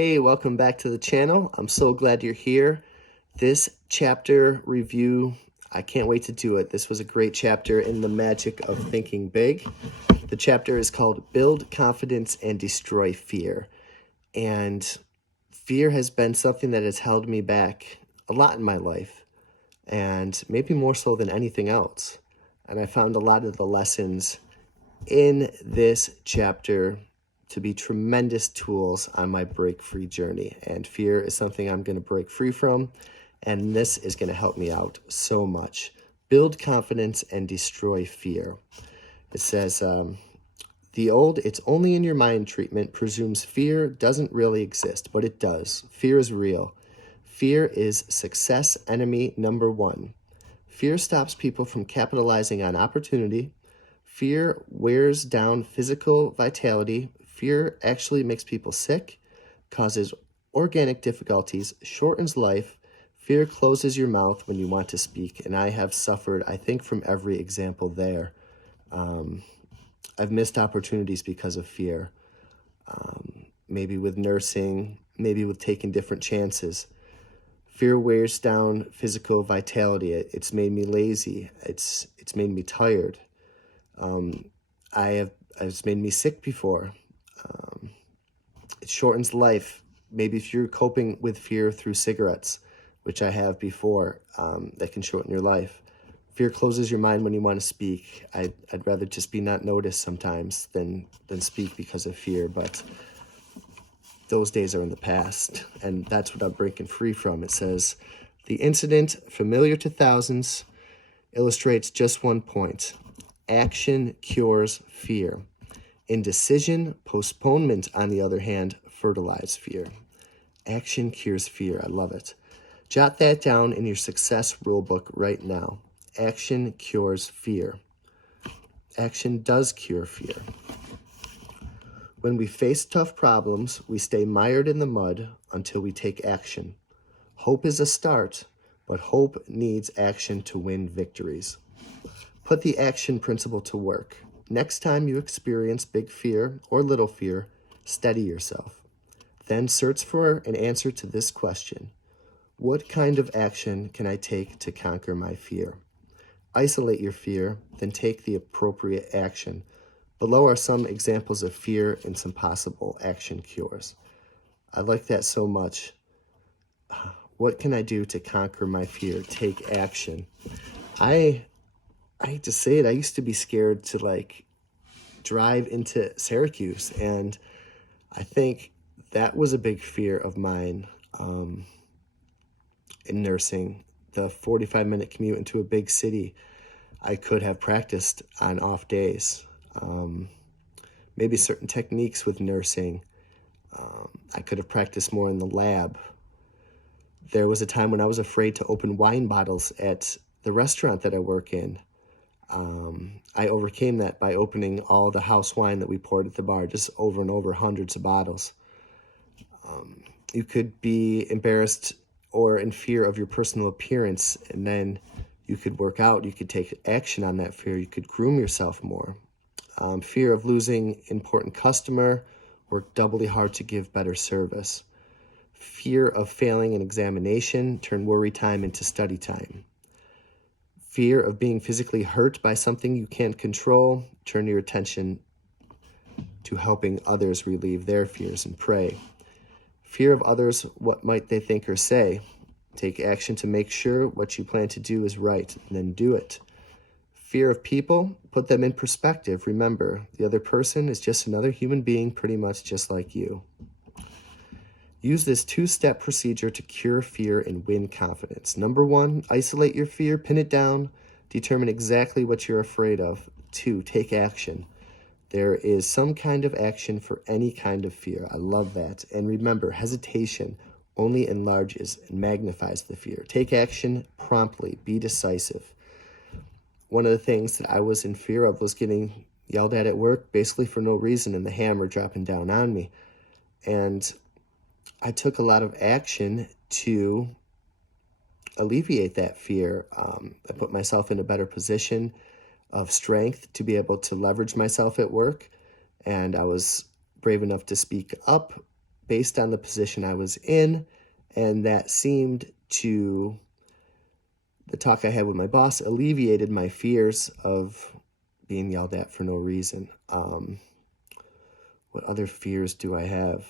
Hey, welcome back to the channel. I'm so glad you're here. This chapter review, I can't wait to do it. This was a great chapter in the magic of thinking big. The chapter is called Build Confidence and Destroy Fear. And fear has been something that has held me back a lot in my life, and maybe more so than anything else. And I found a lot of the lessons in this chapter to be tremendous tools on my break-free journey. And fear is something I'm going to break free from, and this is going to help me out so much. Build confidence and destroy fear. It says, the old "it's only in your mind" treatment presumes fear doesn't really exist, but it does. Fear is real. Fear is success enemy number one. Fear stops people from capitalizing on opportunity. Fear wears down physical vitality. Fear actually makes people sick, causes organic difficulties, shortens life. Fear closes your mouth when you want to speak, and I have suffered, I think, from every example there. I've missed opportunities because of fear, maybe with nursing, maybe with taking different chances. Fear wears down physical vitality. It's made me lazy. It's made me tired. It's made me sick before. It shortens life. Maybe if you're coping with fear through cigarettes, which I have before, that can shorten your life. Fear closes your mind when you want to speak. I'd rather just be not noticed sometimes than speak because of fear, but those days are in the past, and that's what I'm breaking free from. It says, the incident, familiar to thousands, illustrates just one point. Action cures fear. Indecision, postponement, on the other hand, fertilize fear. Action cures fear. I love it. Jot that down in your success rulebook right now. Action cures fear. Action does cure fear. When we face tough problems, we stay mired in the mud until we take action. Hope is a start, but hope needs action to win victories. Put the action principle to work. Next time you experience big fear or little fear, steady yourself. Then search for an answer to this question. What kind of action can I take to conquer my fear? Isolate your fear, then take the appropriate action. Below are some examples of fear and some possible action cures. I like that so much. What can I do to conquer my fear? Take action. I hate to say it, I used to be scared to drive into Syracuse, and I think that was a big fear of mine in nursing. The 45-minute commute into a big city, I could have practiced on off days. Maybe certain techniques with nursing. I could have practiced more in the lab. There was a time when I was afraid to open wine bottles at the restaurant that I work in. I overcame that by opening all the house wine that we poured at the bar, just over and over, hundreds of bottles. You could be embarrassed or in fear of your personal appearance, and then you could work out. You could take action on that fear. You could groom yourself more. Fear of losing important customer, work doubly hard to give better service. Fear of failing an examination, turn worry time into study time. Fear of being physically hurt by something you can't control, turn your attention to helping others relieve their fears and pray. Fear of others, what might they think or say? Take action to make sure what you plan to do is right, and then do it. Fear of people, put them in perspective. Remember, the other person is just another human being, pretty much just like you. Use this two-step procedure to cure fear and win confidence. Number 1, isolate your fear, pin it down, determine exactly what you're afraid of. 2, take action. There is some kind of action for any kind of fear. I love that. And remember, hesitation only enlarges and magnifies the fear. Take action promptly. Be decisive. One of the things that I was in fear of was getting yelled at work, basically for no reason, and the hammer dropping down on me. And I took a lot of action to alleviate that fear. I put myself in a better position of strength to be able to leverage myself at work, and I was brave enough to speak up based on the position I was in, and that seemed to, the talk I had with my boss alleviated my fears of being yelled at for no reason. What other fears do I have?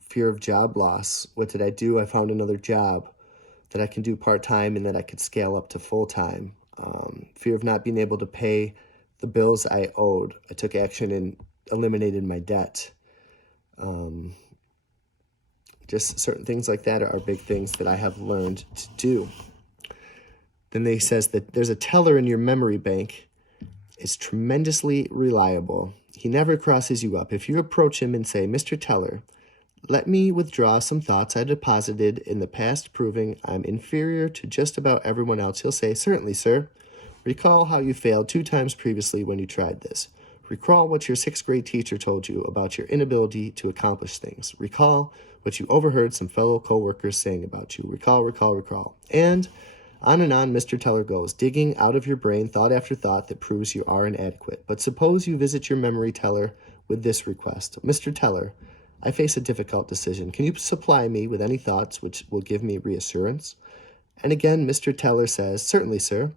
Fear of job loss. What did I do? I found another job that I can do part-time and that I could scale up to full-time. Fear of not being able to pay the bills I owed. I took action and eliminated my debt. Just certain things like that are big things that I have learned to do. Then they says that there's a teller in your memory bank. It's tremendously reliable. He never crosses you up. If you approach him and say, Mr. Teller, let me withdraw some thoughts I deposited in the past proving I'm inferior to just about everyone else, he'll say, certainly, sir. Recall how you failed 2 times previously when you tried this. Recall what your 6th grade teacher told you about your inability to accomplish things. Recall what you overheard some fellow co-workers saying about you. Recall. And on Mr. Teller goes, digging out of your brain thought after thought that proves you are inadequate. But suppose you visit your memory teller with this request. Mr. Teller, I face a difficult decision. Can you supply me with any thoughts which will give me reassurance? And again, Mr. Teller says, certainly, sir.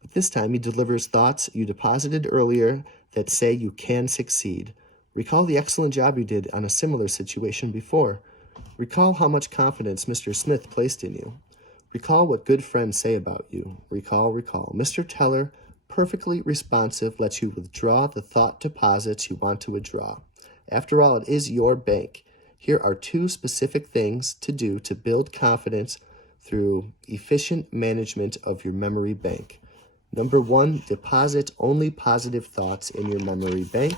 But this time he delivers thoughts you deposited earlier that say you can succeed. Recall the excellent job you did on a similar situation before. Recall how much confidence Mr. Smith placed in you. Recall what good friends say about you. Recall. Mr. Teller, perfectly responsive, lets you withdraw the thought deposits you want to withdraw. After all, it is your bank. Here are 2 specific things to do to build confidence through efficient management of your memory bank. Number 1, deposit only positive thoughts in your memory bank.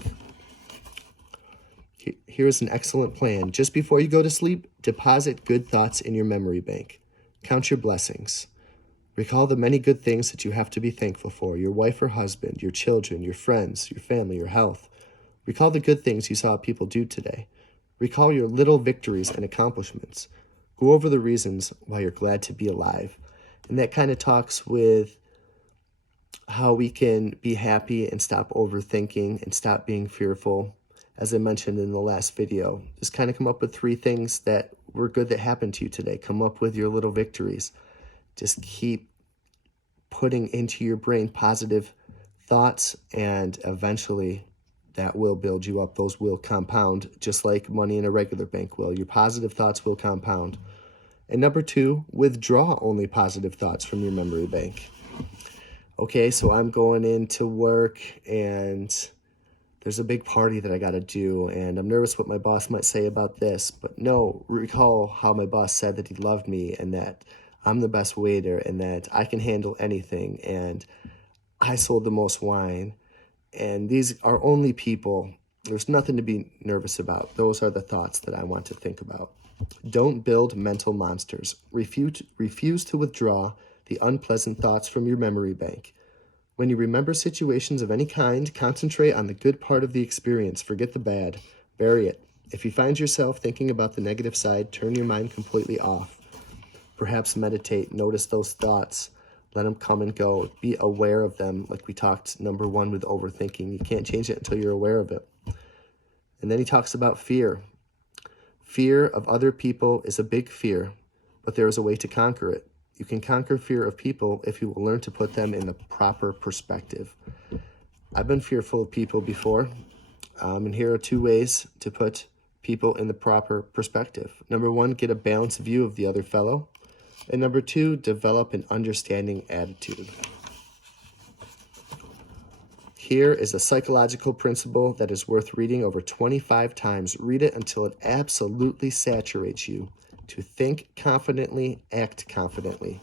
Here's an excellent plan. Just before you go to sleep, deposit good thoughts in your memory bank. Count your blessings. Recall the many good things that you have to be thankful for, your wife or husband, your children, your friends, your family, your health. Recall the good things you saw people do today. Recall your little victories and accomplishments. Go over the reasons why you're glad to be alive. And that kind of talks with how we can be happy and stop overthinking and stop being fearful. As I mentioned in the last video, just kind of come up with 3 things that were good that happened to you today. Come up with your little victories. Just keep putting into your brain positive thoughts, and eventually that will build you up. Those will compound, just like money in a regular bank will. Your positive thoughts will compound. And number 2, withdraw only positive thoughts from your memory bank. Okay, so I'm going into work and there's a big party that I got to do, and I'm nervous what my boss might say about this. But no, recall how my boss said that he loved me and that I'm the best waiter and that I can handle anything and I sold the most wine. And these are only people. There's nothing to be nervous about. Those are the thoughts that I want to think about. Don't build mental monsters. Refuse to withdraw the unpleasant thoughts from your memory bank. When you remember situations of any kind, concentrate on the good part of the experience. Forget the bad. Bury it. If you find yourself thinking about the negative side, turn your mind completely off. Perhaps meditate. Notice those thoughts. Let them come and go. Be aware of them, like we talked, number 1, with overthinking. You can't change it until you're aware of it. And then he talks about fear. Fear of other people is a big fear, but there is a way to conquer it. You can conquer fear of people if you will learn to put them in the proper perspective. I've been fearful of people before, and here are 2 ways to put people in the proper perspective. Number 1, get a balanced view of the other fellow. And number 2, develop an understanding attitude. Here is a psychological principle that is worth reading over 25 times. Read it until it absolutely saturates you. To think confidently, act confidently.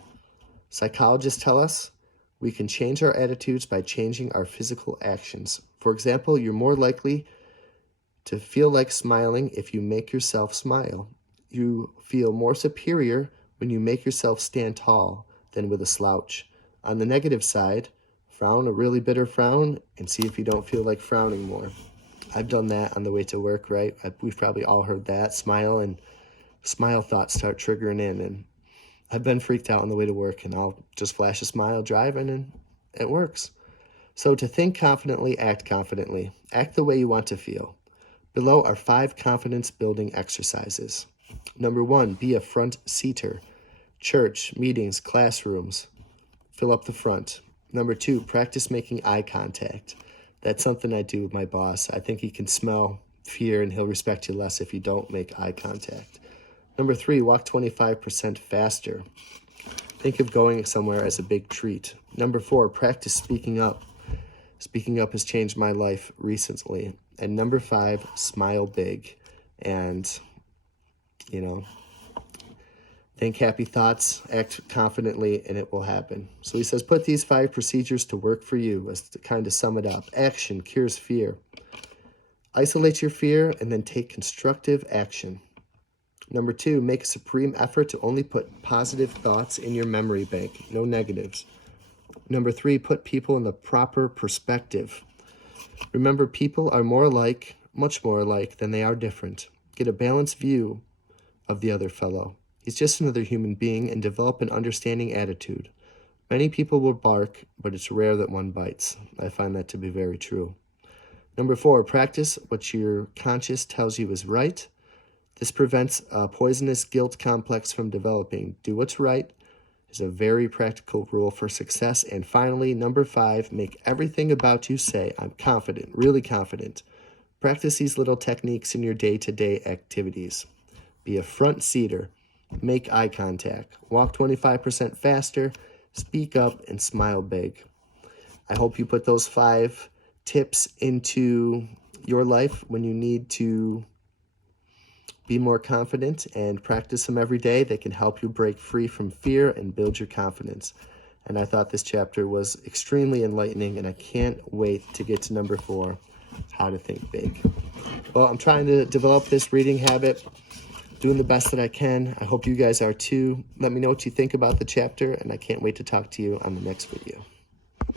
Psychologists tell us we can change our attitudes by changing our physical actions. For example, you're more likely to feel like smiling if you make yourself smile. You feel more superior when you make yourself stand tall than with a slouch. On the negative side, frown a really bitter frown and see if you don't feel like frowning more. I've done that on the way to work, right? We've probably all heard that. Smile, and smile thoughts start triggering in. And I've been freaked out on the way to work, and I'll just flash a smile driving, and it works. So to think confidently, act confidently. Act the way you want to feel. Below are 5 confidence building exercises. Number 1, be a front seater. Church, meetings, classrooms. Fill up the front. Number 2, practice making eye contact. That's something I do with my boss. I think he can smell fear and he'll respect you less if you don't make eye contact. Number 3, walk 25% faster. Think of going somewhere as a big treat. Number 4, practice speaking up. Speaking up has changed my life recently. And number 5, smile big. And, think happy thoughts, act confidently, and it will happen. So he says, put these 5 procedures to work for you, as to kind of sum it up. Action cures fear. Isolate your fear and then take constructive action. Number 2, make a supreme effort to only put positive thoughts in your memory bank, no negatives. Number 3, put people in the proper perspective. Remember, people are more alike, much more alike than they are different. Get a balanced view of the other fellow. He's just another human being, and develop an understanding attitude. Many people will bark, but it's rare that one bites. I find that to be very true. Number 4, practice what your conscience tells you is right. This prevents a poisonous guilt complex from developing. Do what's right is a very practical rule for success. And finally, number 5, make everything about you say, I'm confident, really confident. Practice these little techniques in your day-to-day activities. Be a front seater. Make eye contact. Walk 25% faster. Speak up and smile big. I hope you put those 5 tips into your life when you need to be more confident, and practice them every day. They can help you break free from fear and build your confidence. And I thought this chapter was extremely enlightening, and I can't wait to get to number 4, how to think big. Well, I'm trying to develop this reading habit, doing the best that I can. I hope you guys are too. Let me know what you think about the chapter, and I can't wait to talk to you on the next video.